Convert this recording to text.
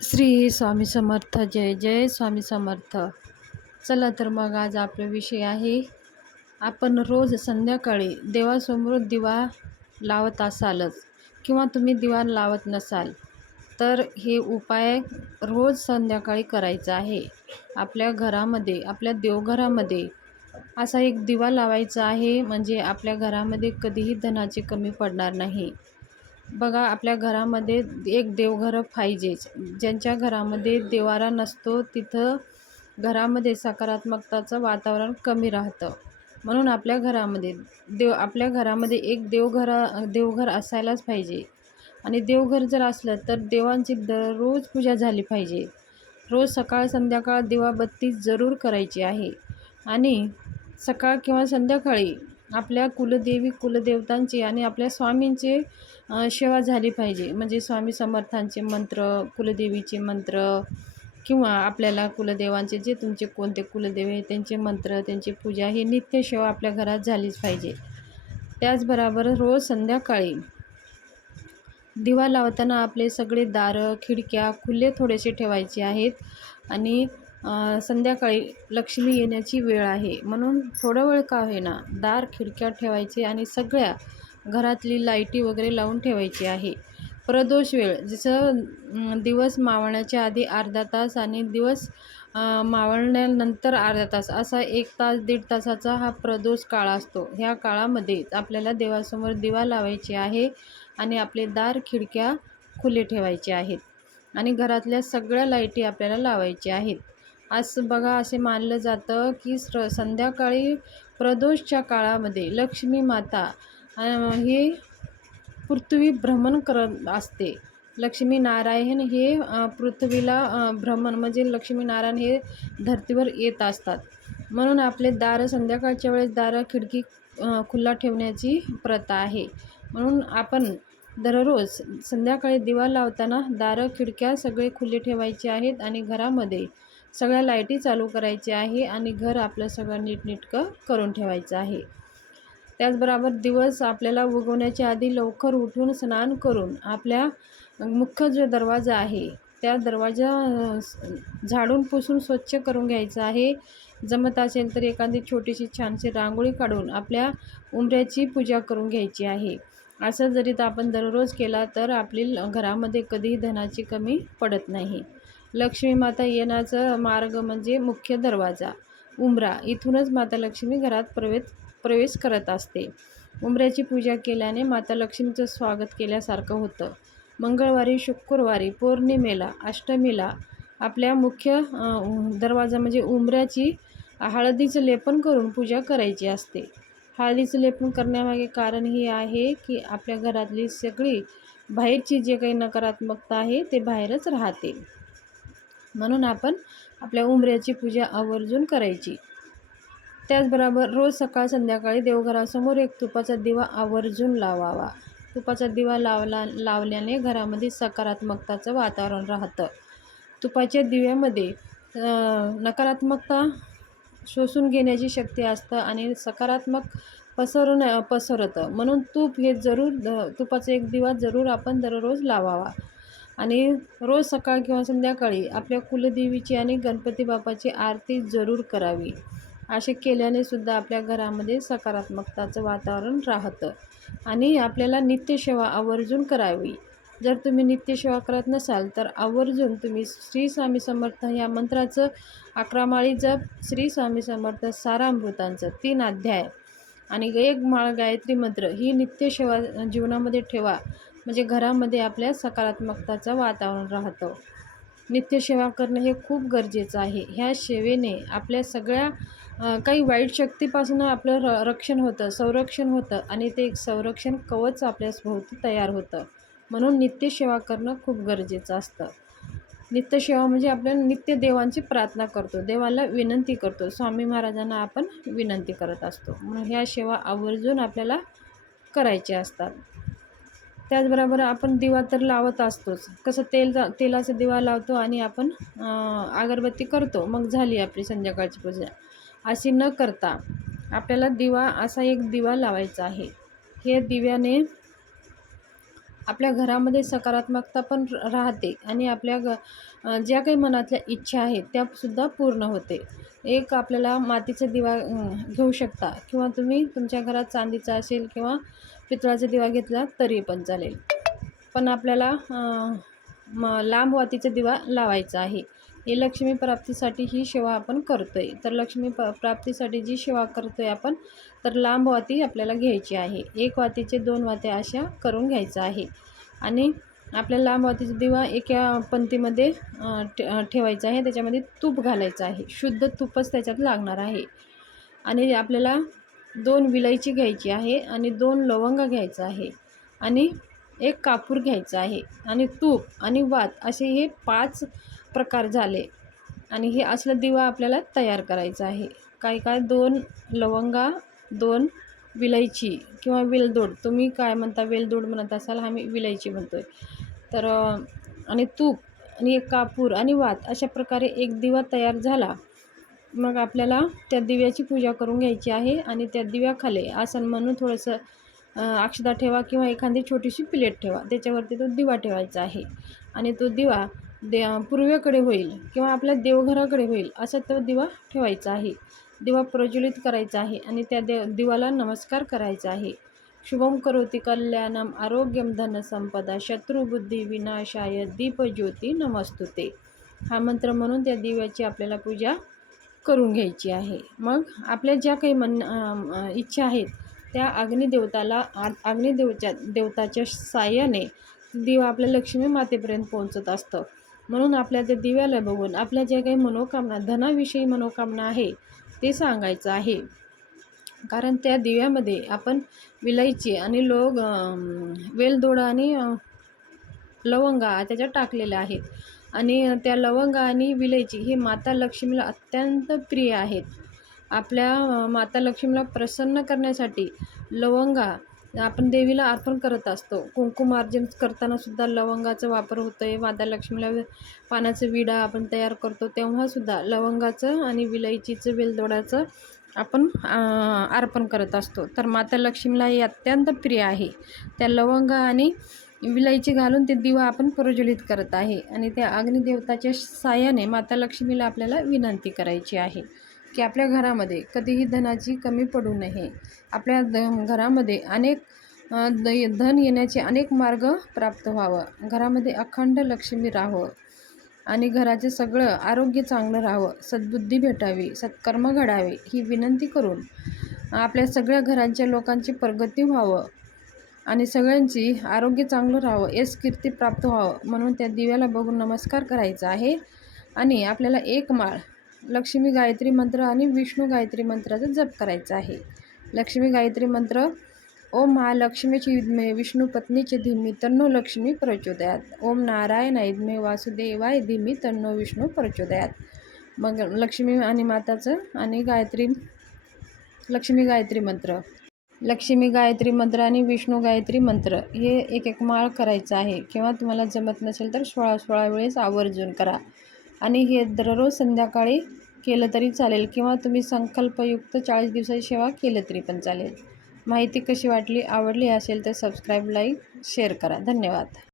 श्री स्वामी समर्थ जय जय स्वामी समर्थ. चला तर मग आज आपला विषय आहे आपण रोज संध्याकाळी देवासमोर दिवा लावत असालच किंवा तुम्ही दिवा लावत नसाल तर हे उपाय रोज संध्याकाळी करायचा आहे. आपल्या घरामध्ये आपल्या देवघरामध्ये असा एक दिवा लावायचा आहे म्हणजे आपल्या घरामध्ये कधीही धनाची कमी पडणार नाही. बघा आपल्या घरामध्ये एक देवघरं पाहिजेच ज्यांच्या घरामध्ये देवारा नसतो तिथं घरामध्ये सकारात्मकताचं वातावरण कमी राहतं. म्हणून आपल्या घरामध्ये देव आपल्या घरामध्ये एक देवघरा देवघर असायलाच पाहिजे. आणि देवघर जर असलं तर देवांची दररोज पूजा झाली पाहिजे. रोज सकाळ संध्याकाळ दिवाबत्ती जरूर करायची आहे. आणि सकाळ किंवा संध्याकाळी आपल्या कुलदेवी कुलदेवतांची आणि आपल्या स्वामींचे सेवा झाली पाहिजे. म्हणजे स्वामी समर्थांचे मंत्र कुलदेवीचे मंत्र किंवा आपल्याला कुलदेवांचे जे तुमचे कोणते कुलदेव आहे त्यांचे मंत्र त्यांची पूजा ही नित्य सेवा आपल्या घरात झालीच पाहिजे. त्याचबरोबर रोज संध्याकाळी दिवा लावताना आपले सगळे दारं खिडक्या खुले थोडेसे ठेवायचे आहेत आणि संध्याकाळी लक्ष्मी येण्याची वेळ आहे. म्हणून थोडं वेळ का होईना दार खिडक्या ठेवायचे आणि सगळ्या घरातली लाईटी वगैरे लावून ठेवायची आहे. प्रदोष वेळ जसं दिवस मावळण्याच्या आधी अर्धा तास आणि दिवस मावळण्यानंतर अर्धा तास असा एक तास दीड तासाचा हा प्रदोष काळ असतो. ह्या काळामध्ये आपल्याला देवासमोर दिवा लावायचे आहे आणि आपले दार खिडक्या खुले ठेवायचे आहेत आणि घरातल्या सगळ्या लाईटी आपल्याला लावायच्या आहेत. असं बघा असे मानलं जातं की संध्याकाळी प्रदोषच्या काळामध्ये लक्ष्मी माता हे पृथ्वी भ्रमण करत असते. लक्ष्मीनारायण हे पृथ्वीला भ्रमण म्हणजे लक्ष्मीनारायण हे धर्तीवर येत असतात. म्हणून आपले दारं संध्याकाळच्या वेळेस दारं खिडकी खुल्ला ठेवण्याची प्रथा आहे. म्हणून आपण दररोज संध्याकाळी दिवा लावताना दारं खिडक्या सगळे खुले ठेवायचे आहेत आणि घरामध्ये सगळ्या लाईटी चालू करायची आहे आणि घर आपलं सगळं नीटनेटकं करून ठेवायचं आहे. त्याचबरोबर दिवस आपल्याला उगवण्याच्या आधी लवकर उठून स्नान करून आपल्या मुख्य जो दरवाजा आहे त्या दरवाजा झाडून पुसून स्वच्छ करून घ्यायचा आहे. जमत असेल तर एखादी छोटीशी छानशी रांगोळी काढून आपल्या उंबऱ्याची पूजा करून घ्यायची आहे. असं जरी तर आपण दररोज केला तर आपली घरामध्ये कधीही धनाची कमी पडत नाही. लक्ष्मी माता येण्याचा मार्ग म्हणजे मुख्य दरवाजा उंबरा इथूनच माता लक्ष्मी घरात प्रवेश प्रवेश करत असते. उंबऱ्याची पूजा केल्याने माता लक्ष्मीचं स्वागत केल्यासारखं होतं. मंगळवारी शुक्रवारी पौर्णिमेला अष्टमीला आपल्या मुख्य दरवाजा म्हणजे उंबऱ्याची हळदीचं लेपन करून पूजा करायची असते. हळदीचं लेपन करण्यामागे कारण हे आहे की आपल्या घरातली सगळी बाहेरची जे काही नकारात्मकता आहे ते बाहेरच राहते. म्हणून आपण आपल्या उंबऱ्याची पूजा आवर्जून करायची. त्याचबरोबर रोज सकाळ संध्याकाळी देवघरासमोर एक तुपाचा दिवा आवर्जून लावावा. तुपाचा दिवा लावला लावल्याने घरामध्ये सकारात्मकताचं वातावरण राहतं. तुपाच्या दिव्यामध्ये नकारात्मकता शोषून घेण्याची शक्ती असतं आणि सकारात्मक पसरून पसरतं. म्हणून तूप हे जरूर तुपाचा एक दिवा जरूर आपण दररोज लावावा. आणि रोज सकाळ किंवा संध्याकाळी आपल्या कुलदेवीची आणि गणपती बाप्पाची आरती जरूर करावी. असे केल्याने सुद्धा आपल्या घरामध्ये सकारात्मकताचं वातावरण राहतं आणि आपल्याला नित्यसेवा आवर्जून करावी. जर तुम्ही नित्यसेवा करत नसाल तर आवर्जून तुम्ही श्री स्वामी समर्थ या मंत्राचं अकरामाळी जप श्री स्वामी समर्थ सारामृतांचं तीन अध्याय आणि एक माळ गायत्री मंत्र ही नित्यसेवा जीवनामध्ये ठेवा. म्हणजे घरामध्ये आपल्या सकारात्मकताचं वातावरण राहतं. नित्यसेवा करणं हे खूप गरजेचं आहे. ह्या सेवेने आपल्या सगळ्या काही वाईट शक्तीपासून आपलं र रक्षण होतं संरक्षण होतं आणि ते एक संरक्षण कवच आपल्यास भोवती तयार होतं. म्हणून नित्यसेवा करणं खूप गरजेचं असतं. नित्यसेवा म्हणजे आपण नित्य देवांची प्रार्थना करतो. देवाला विनंती करतो. स्वामी महाराजांना आपण विनंती करत असतो. म्हणून ह्या सेवा आवर्जून आपल्याला करायच्या असतात. त्याचबरोबर आपण दिवा तर लावत असतोच. कसं तेल तेलाचा दिवा लावतो आणि आपण अगरबत्ती करतो. मग झाली आपली संध्याकाळची पूजा. अशी न करता आपल्याला दिवा असा एक दिवा लावायचा आहे. हे दिव्याने आपल्या घरामध्ये सकारात्मकता पण राहते आणि आपल्या ग ज्या काही मनातल्या इच्छा आहेत त्यासुद्धा पूर्ण होते. एक आपल्याला मातीचा दिवा घेऊ शकता किंवा तुम्ही तुमच्या घरात चांदीचा असेल किंवा पितळाचा दिवा घेतला तरी पण चालेल. पण आपल्याला म लांब वातीचा दिवा लावायचा आहे. हे लक्ष्मी प्राप्तीसाठी ही सेवा आपण करतो आहे तर लक्ष्मी प प्राप्तीसाठी जी सेवा करतो आहे आपण तर लांब वाती आपल्याला घ्यायची आहे. एक वातीचे दोन वात्या अशा करून घ्यायचं आहे. आणि आपल्या लांब वातीचा दिवा एका पंक्तीमध्ये ठे ठेवायचा आहे. त्याच्यामध्ये तूप घालायचं आहे. शुद्ध तूपच त्याच्यात लागणार आहे. आणि आपल्याला दोन विलायची घ्यायची आहे आणि दोन लवंग घ्यायचं आहे आणि एक कापूर घ्यायचा आहे आणि तूप आणि वात असे हे पाच प्रकार झाले. आणि हे असलं दिवा आपल्याला तयार करायचा आहे. काय काय? दोन लवंगा दोन विलायची किंवा वेलदोड. तुम्ही काय म्हणता? वेलदोड म्हणत असाल आम्ही विलायची म्हणतो आहे तर आणि तूप आणि एक कापूर आणि वात अशा प्रकारे एक दिवा तयार झाला. मग आपल्याला त्या दिव्याची पूजा करून घ्यायची आहे आणि त्या दिव्याखाली आसन म्हणून थोडंसं अक्षदा ठेवा किंवा एखादी छोटीशी प्लेट ठेवा. त्याच्यावरती तो दिवा ठेवायचा आहे. आणि तो दिवा दे पूर्वेकडे होईल किंवा आपल्या देवघराकडे होईल असा तो दिवा ठेवायचा आहे. दिवा प्रज्वलित करायचा आहे आणि त्या देव दिवाला नमस्कार करायचा आहे. शुभम करोती कल्याणम आरोग्यम धनसंपदा शत्रुबुद्धी विनाशाय दीपज्योती नमस्तुते. हा मंत्र म्हणून त्या दिव्याची आपल्याला पूजा करून घ्यायची आहे. मग आपल्या ज्या काही मन इच्छा आहेत त्या अग्निदेवताला आ अग्निदेवच्या देवताच्या साह्याने दिवा आपल्या लक्ष्मी मातेपर्यंत पोहोचत असतं. म्हणून आपल्या त्या दिव्याला बघून आपल्या ज्या काही मनोकामना धनाविषयी मनोकामना आहे ते सांगायचं आहे. कारण त्या दिव्यामध्ये आपण विलायची आणि लोग वेलदोडा आणि लवंगा त्याच्यात टाकलेल्या आहेत. आणि त्या लवंग आणि विलायची हे माता लक्ष्मीला अत्यंत प्रिय आहेत. आपल्या माता लक्ष्मीला प्रसन्न करण्यासाठी लवंगा आपण देवीला अर्पण करत असतो. कुंकुमार्जन करताना सुद्धा लवंगाचा वापर होतो आहे माता लक्ष्मीला पानाचं विडा आपण तयार करतो. तेव्हासुद्धा लवंगाचं आणि विलायचीचं वेलदोड्याचं आपण अर्पण करत असतो. तर माता लक्ष्मीला हे अत्यंत प्रिय आहे. त्या लवंग आणि विलायची घालून ते दिवा आपण प्रज्वलित करत आहे आणि त्या अग्निदेवताच्या साह्याने माता लक्ष्मीला आपल्याला विनंती करायची आहे की आपल्या घरामध्ये कधीही धनाची कमी पडू नये. आपल्या द घरामध्ये अनेक द धन येण्याचे अनेक मार्ग प्राप्त व्हावं. घरामध्ये अखंड लक्ष्मी राहावं आणि घराचे सगळं आरोग्य चांगलं राहावं. सद्बुद्धी भेटावी सत्कर्म घडावे ही विनंती करून आपल्या सगळ्या घरांच्या लोकांची प्रगती व्हावं. आणि सगळ्यांची आरोग्य चांगलं राहावं यश कीर्ती प्राप्त व्हावं म्हणून त्या दिव्याला बघून नमस्कार करायचा आहे. आणि आपल्याला एक माळ लक्ष्मी गायत्री मंत्र आणि विष्णू गायत्री मंत्राचा जप करायचा आहे. लक्ष्मी गायत्री मंत्र ओम महालक्ष्मीची विद्मे विष्णू पत्नीचे धीमी तन्नो लक्ष्मी प्रचोदयात. ओम नारायण ऐद्मे वासुदेवाय धीमी तन्नो विष्णू प्रचोदयात. मग लक्ष्मी आणि माताचं आणि गायत्री लक्ष्मी गायत्री मंत्र. लक्ष्मी गायत्री मंत्र आणि विष्णू गायत्री मंत्र हे एक एक माळ करायचं आहे. किंवा तुम्हाला जमत नसेल तर सोळा सोळा वेळेस आवर्जून करा. आणि हे दररोज संध्याकाळी केलं तरी चालेल किंवा तुम्ही संकल्पयुक्त चाळीस दिवसाची सेवा केलं तरी पण चालेल. माहिती कशी वाटली आवडली असेल तर सबस्क्राईब लाईक शेअर करा. धन्यवाद.